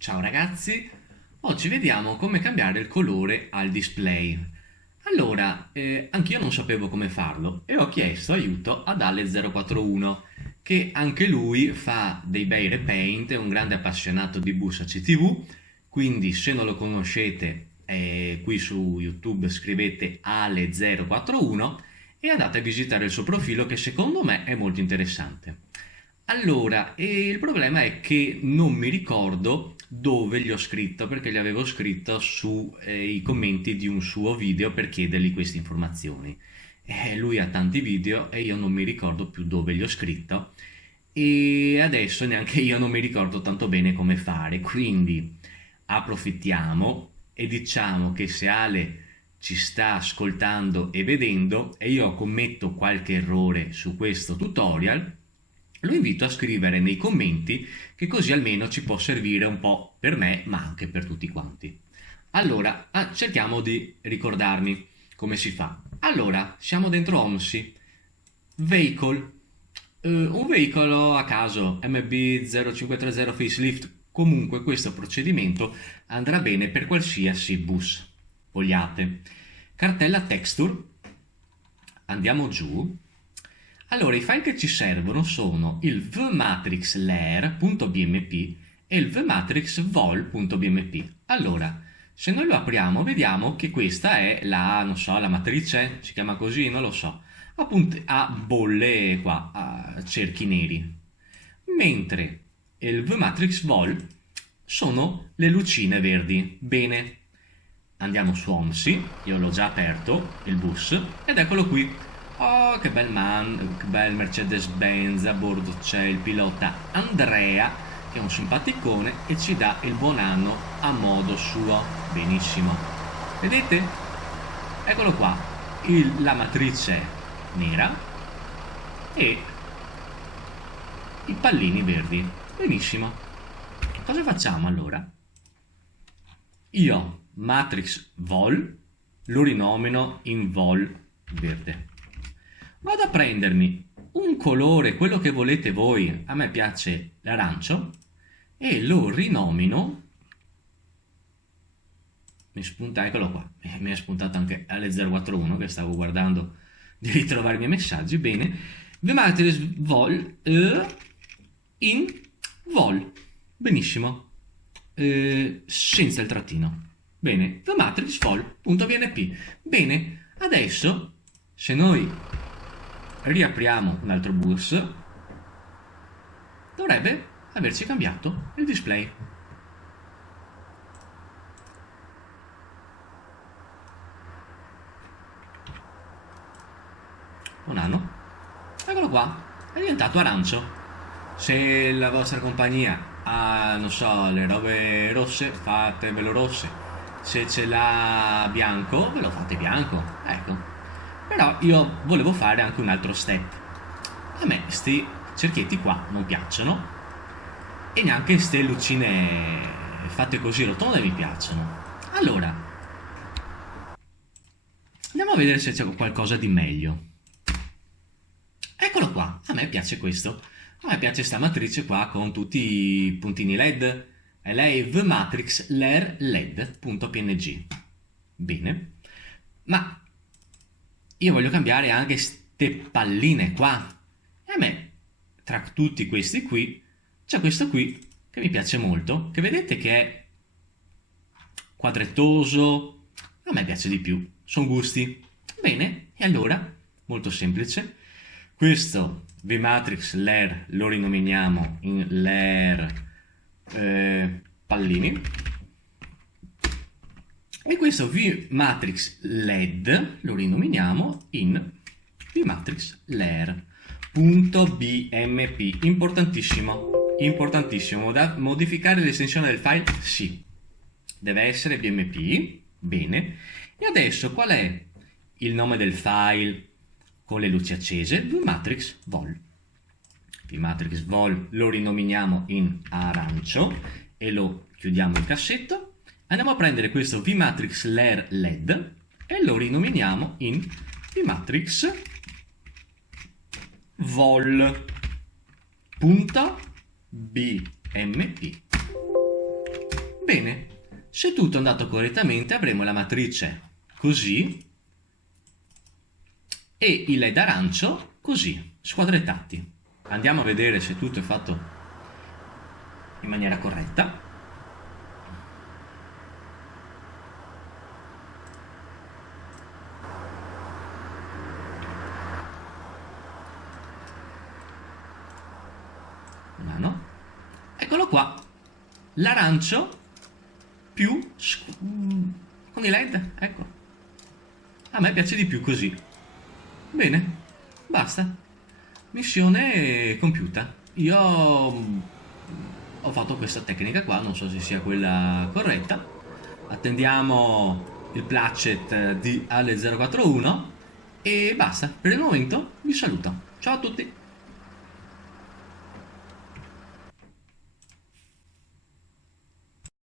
Ciao ragazzi, oggi vediamo come cambiare il colore al display. Allora, anch'io non sapevo come farlo e ho chiesto aiuto ad Ale041, che anche lui fa dei bei repaint, è un grande appassionato di Bussa CTV, quindi se non lo conoscete qui su YouTube scrivete Ale041 e andate a visitare il suo profilo che secondo me è molto interessante. Allora, il problema è che non mi ricordo dove gli ho scritto, perché gli avevo scritto su i commenti di un suo video per chiedergli queste informazioni. Lui ha tanti video e io non mi ricordo più dove gli ho scritto e adesso neanche io non mi ricordo tanto bene come fare, quindi approfittiamo e diciamo che se Ale ci sta ascoltando e vedendo e io commetto qualche errore su questo tutorial, lo invito a scrivere nei commenti che così almeno ci può servire un po' per me ma anche per tutti quanti. Allora, cerchiamo di ricordarmi come si fa. Allora, siamo dentro OMSI, Vehicle, un veicolo a caso, MB0530 facelift, comunque questo procedimento andrà bene per qualsiasi bus vogliate. Cartella texture, andiamo giù. Allora, i file che ci servono sono il vmatrixlayer.bmp e il vmatrixvol.bmp. Allora, se noi lo apriamo, vediamo che questa è la, non so, la matrice, si chiama così, non lo so, appunto a bolle qua, a cerchi neri. Mentre il vmatrixvol sono le lucine verdi. Bene, andiamo su OMSI, io l'ho già aperto, il bus, ed eccolo qui. Oh, che bel Mercedes-Benz, a bordo c'è il pilota Andrea, che è un simpaticone e ci dà il buon anno a modo suo. Benissimo. Vedete? Eccolo qua, la matrice nera e i pallini verdi. Benissimo. Cosa facciamo allora? Io Matrix Vol lo rinomino in Vol verde. Vado a prendermi un colore, quello che volete voi, a me piace l'arancio, e lo rinomino, mi spunta, eccolo qua, mi è spuntato anche Ale041 che stavo guardando di ritrovare i miei messaggi, bene, Vmatrix Vol in Vol, benissimo, senza il trattino, bene, Vmatrix Vol.bnp, bene, adesso se noi riapriamo un altro bus, dovrebbe averci cambiato il display. Un anno, eccolo qua, è diventato arancio. Se la vostra compagnia ha, non so, le robe rosse, fatevelo rosse. Se ce l'ha bianco, ve lo fate bianco, ecco. Però io volevo fare anche un altro step. A me sti cerchietti qua non piacciono e neanche ste lucine fatte così rotonde mi piacciono. Allora, andiamo a vedere se c'è qualcosa di meglio. Eccolo qua, a me piace questo. A me piace sta matrice qua con tutti i puntini LED. E lei vmatrix layer led.png. Bene. Ma io voglio cambiare anche ste palline qua. E a me, tra tutti questi qui, c'è questo qui che mi piace molto, che vedete che è quadrettoso. A me piace di più, sono gusti. Bene, e allora, molto semplice, questo vmatrix layer lo rinominiamo in layer pallini. E questo vmatrix led lo rinominiamo in vmatrix layer.bmp. Importantissimo, importantissimo. Modificare l'estensione del file? Sì, deve essere bmp. Bene. E adesso qual è il nome del file con le luci accese? vmatrix vol. vmatrix vol lo rinominiamo in arancio e lo chiudiamo in cassetto. Andiamo a prendere questo vmatrix layer led e lo rinominiamo in vmatrix vol.bmp. Bene, se tutto è andato correttamente avremo la matrice così e il LED arancio così, squadrettati. Andiamo a vedere se tutto è fatto in maniera corretta. Mano. Eccolo qua, l'arancio più con i LED, ecco. A me piace di più così. Bene, basta. Missione compiuta. Io ho fatto questa tecnica qua, non so se sia quella corretta. Attendiamo il placet di Ale041 e basta. Per il momento vi saluto. Ciao a tutti.